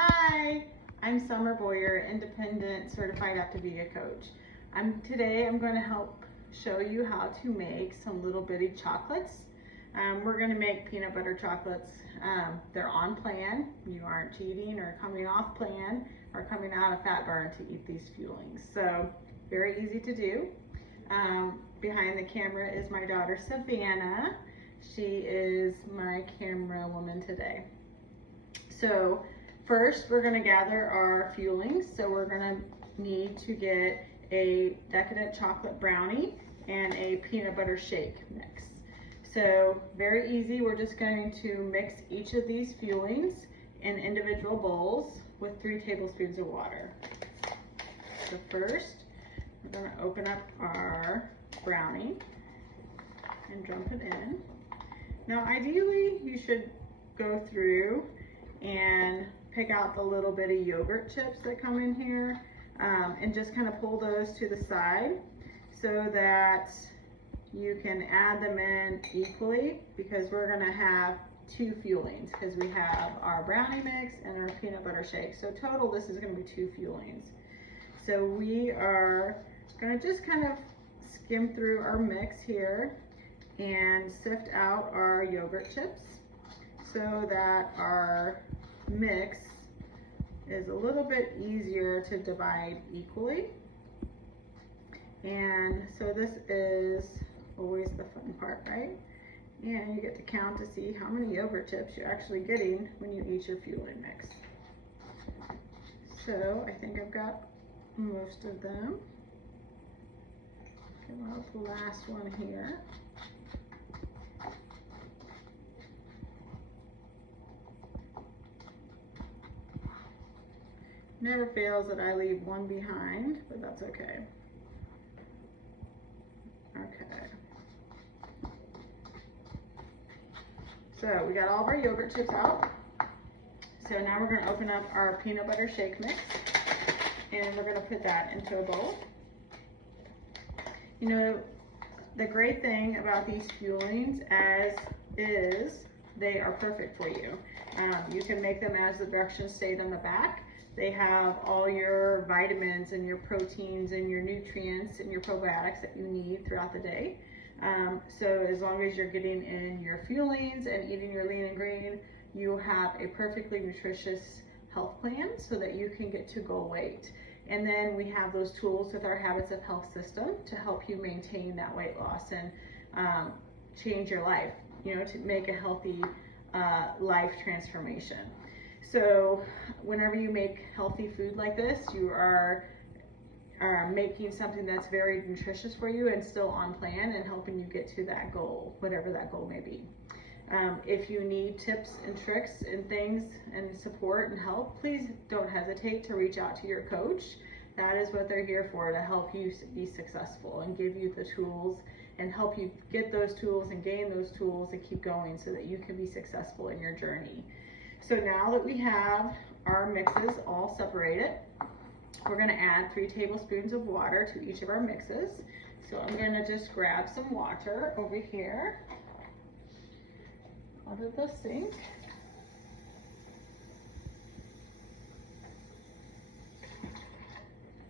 Hi, I'm Summer Boyer, independent certified Activia coach. Today I'm going to help show you how to make some little bitty chocolates. We're going to make peanut butter chocolates. They're on plan. You aren't cheating or coming off plan or coming out of fat burn to eat these fuelings. So very easy to do. Behind the camera is my daughter Savannah. She is my camera woman today. So first, we're going to gather our fuelings. So we're going to need to get a decadent chocolate brownie and a peanut butter shake mix. So very easy. We're just going to mix each of these fuelings in individual bowls with 3 tablespoons of water. So first, we're going to open up our brownie and dump it in. Now ideally, you should go through and pick out the little bitty yogurt chips that come in here and just kind of pull those to the side so that you can add them in equally, because we're going to have 2 fuelings because we have our brownie mix and our peanut butter shake. So total, this is going to be 2 fuelings. So we are going to just kind of skim through our mix here and sift out our yogurt chips so that our mix is a little bit easier to divide equally. And so this is always the fun part, right? And you get to count to see how many yogurt chips you're actually getting when you eat your fueling mix. So I think I've got most of them. Come out the last one here. Never fails that I leave one behind, but that's okay. Okay. So we got all of our yogurt chips out. So now we're going to open up our peanut butter shake mix, and we're going to put that into a bowl. You know, the great thing about these fuelings as is, they are perfect for you. You can make them as the directions state on the back. They have all your vitamins and your proteins and your nutrients and your probiotics that you need throughout the day. So as long as you're getting in your fuelings and eating your lean and green, you have a perfectly nutritious health plan so that you can get to goal weight. And then we have those tools with our Habits of Health system to help you maintain that weight loss and change your life, you know, to make a healthy life transformation. So whenever you make healthy food like this, you are making something that's very nutritious for you and still on plan and helping you get to that goal, whatever that goal may be. If you need tips and tricks and things and support and help, please don't hesitate to reach out to your coach. That is what they're here for, to help you be successful and give you the tools and help you get those tools and gain those tools and keep going so that you can be successful in your journey. So now that we have our mixes all separated, we're going to add 3 tablespoons of water to each of our mixes. So I'm going to just grab some water over here out of the sink.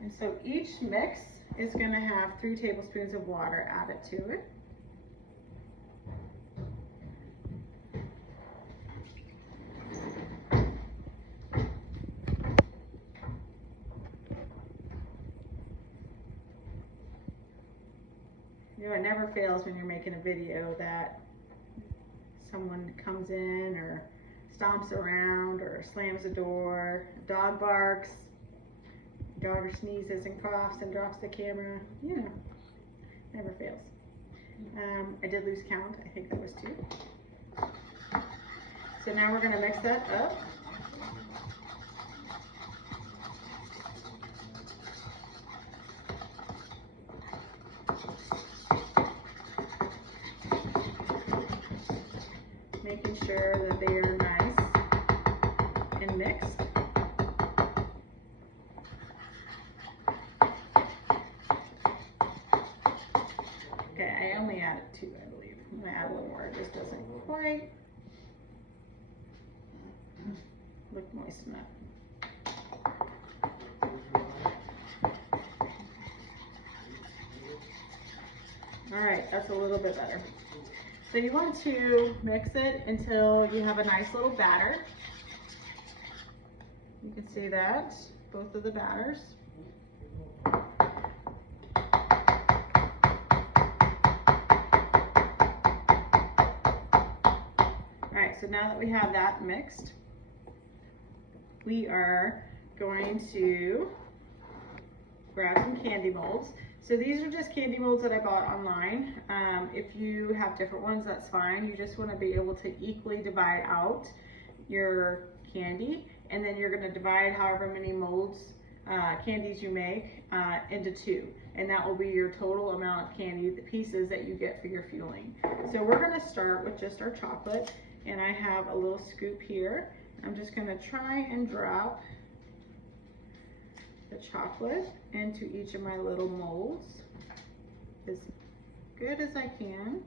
And so each mix is going to have 3 tablespoons of water added to it. You know, it never fails when you're making a video that someone comes in or stomps around or slams a door, a dog barks, daughter sneezes and coughs and drops the camera. You know, never fails. I did lose count. I think that was 2. So now we're going to mix that up. Making sure that they are nice and mixed. Okay, I only added 2, I believe. I'm going to add 1 more. It just doesn't quite Look, moisten it. All right, that's a little bit better. So you want to mix it until you have a nice little batter. You can see that, both of the batters. All right, so now that we have that mixed, we are going to grab some candy molds. So these are just candy molds that I bought online. If you have different ones, that's fine. You just want to be able to equally divide out your candy, and then you're going to divide however many molds, candies you make into two, and that will be your total amount of candy, the pieces that you get for your fueling. So we're going to start with just our chocolate, and I have a little scoop here. I'm just going to try and drop the chocolate into each of my little molds as good as I can.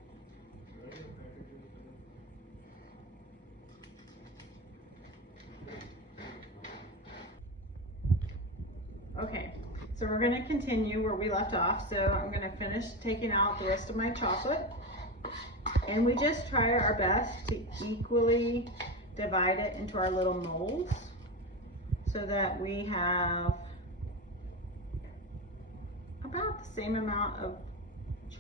Okay, so we're going to continue where we left off. So I'm going to finish taking out the rest of my chocolate, and we just try our best to equally divide it into our little molds so that we have about the same amount of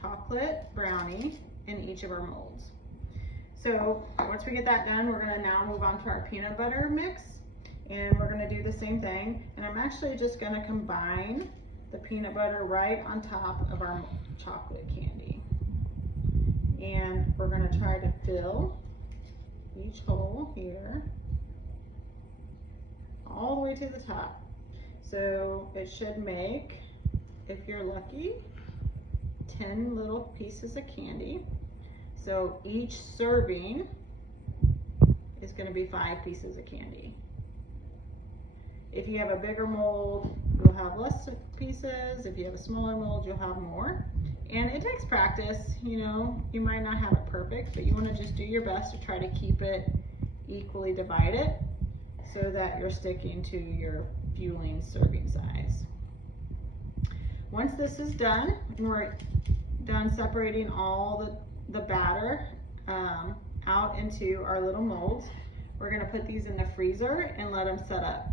chocolate brownie in each of our molds. So once we get that done, we're going to now move on to our peanut butter mix, and we're going to do the same thing. And I'm actually just going to combine the peanut butter right on top of our chocolate candy, and we're going to try to fill each hole here all the way to the top. So it should make, if you're lucky, 10 little pieces of candy. So each serving is going to be 5 pieces of candy. If you have a bigger mold, you'll have less pieces. If you have a smaller mold, you'll have more. And it takes practice, you know, you might not have it perfect, but you want to just do your best to try to keep it equally divided so that you're sticking to your fueling serving size. Once this is done, and we're done separating all the batter out into our little molds, we're going to put these in the freezer and let them set up.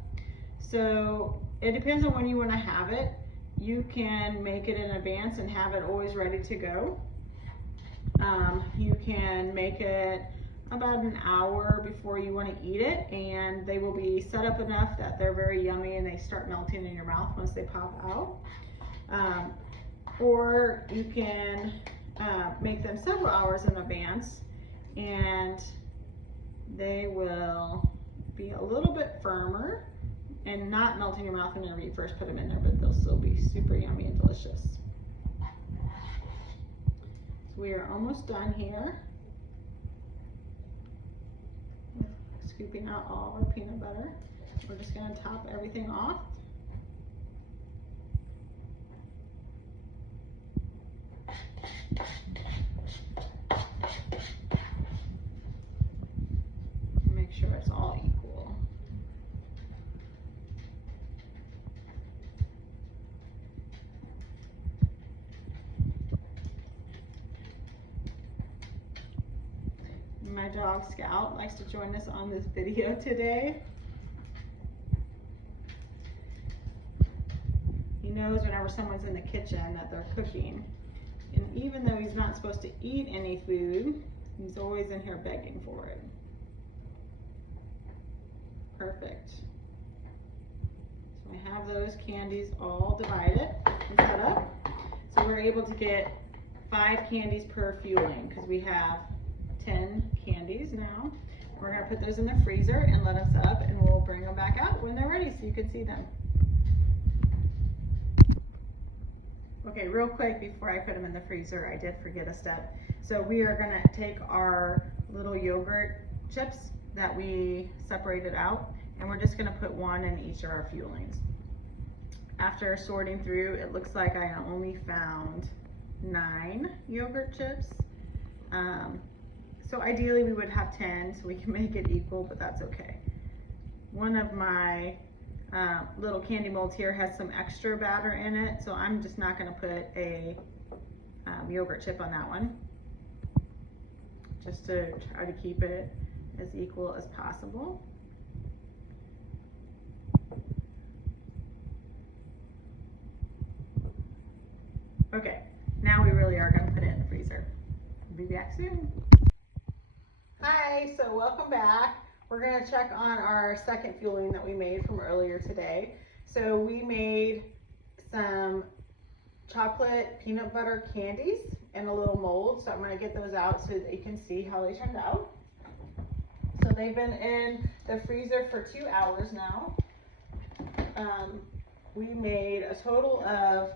So it depends on when you want to have it. You can make it in advance and have it always ready to go. You can make it about an hour before you want to eat it, and they will be set up enough that they're very yummy and they start melting in your mouth once they pop out. Or you can make them several hours in advance, and they will be a little bit firmer and not melt in your mouth whenever you first put them in there, but they'll still be super yummy and delicious. So we are almost done here. Scooping out all of our peanut butter. We're just going to top everything off. Make sure it's all equal. My dog Scout likes to join us on this video today. He knows whenever someone's in the kitchen that they're cooking. And even though he's not supposed to eat any food, he's always in here begging for it. Perfect. So I have those candies all divided and set up. So we're able to get 5 candies per fueling because we have 10 candies now. We're going to put those in the freezer and let them set up, and we'll bring them back out when they're ready so you can see them. Okay, real quick before I put them in the freezer, I did forget a step. So we are going to take our little yogurt chips that we separated out, and we're just going to put 1 in each of our fuelings. After sorting through, it looks like I only found 9 yogurt chips. So ideally we would have 10 so we can make it equal, but that's okay. one of my little candy molds here has some extra batter in it, so I'm just not going to put a yogurt chip on that one, just to try to keep it as equal as possible. Okay, now we really are going to put it in the freezer. I'll be back soon. Hi, so welcome back. We're going to check on our second fueling that we made from earlier today. So we made some chocolate peanut butter candies in a little mold. So I'm going to get those out so that you can see how they turned out. So they've been in the freezer for 2 hours now. We made a total of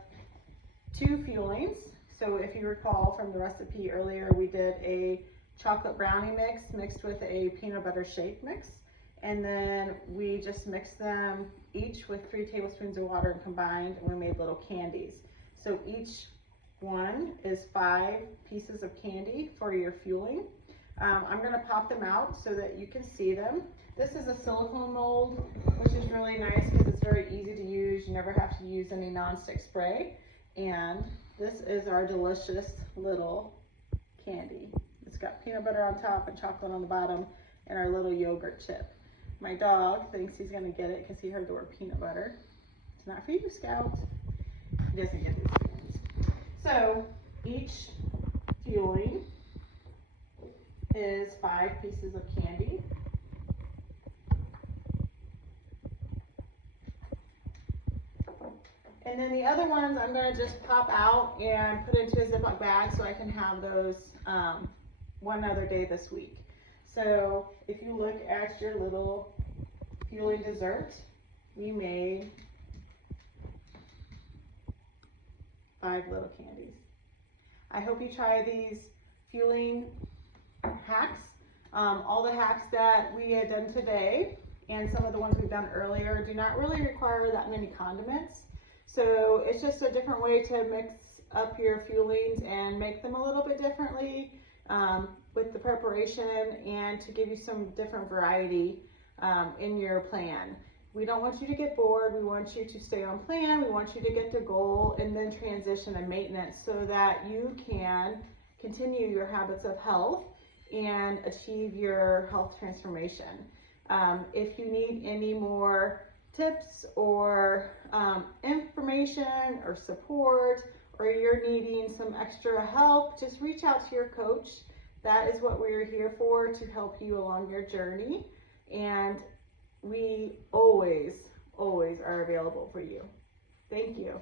2 fuelings. So if you recall from the recipe earlier, we did a chocolate brownie mix mixed with a peanut butter shake mix. And then we just mixed them each with 3 tablespoons of water and combined, and we made little candies. So each one is 5 pieces of candy for your fueling. I'm gonna pop them out so that you can see them. This is a silicone mold, which is really nice because it's very easy to use. You never have to use any nonstick spray. And this is our delicious little candy. It's got peanut butter on top and chocolate on the bottom and our little yogurt chip. My dog thinks he's gonna get it because he heard the word peanut butter. It's not for you, Scout. He doesn't get these things. So each fueling is 5 pieces of candy. And then the other ones I'm going to just pop out and put into a Ziploc bag so I can have those one other day this week. So if you look at your little fueling dessert, we made 5 little candies. I hope you try these fueling hacks. All the hacks that we had done today and some of the ones we've done earlier do not really require that many condiments. So it's just a different way to mix up your fuelings and make them a little bit differently with the preparation and to give you some different variety in your plan. We don't want you to get bored. We want you to stay on plan. We want you to get to goal and then transition and maintenance so that you can continue your habits of health and achieve your health transformation. If you need any more tips or information or support, or you're needing some extra help, just reach out to your coach. That is what we're here for, to help you along your journey. And we always are available for you. Thank you.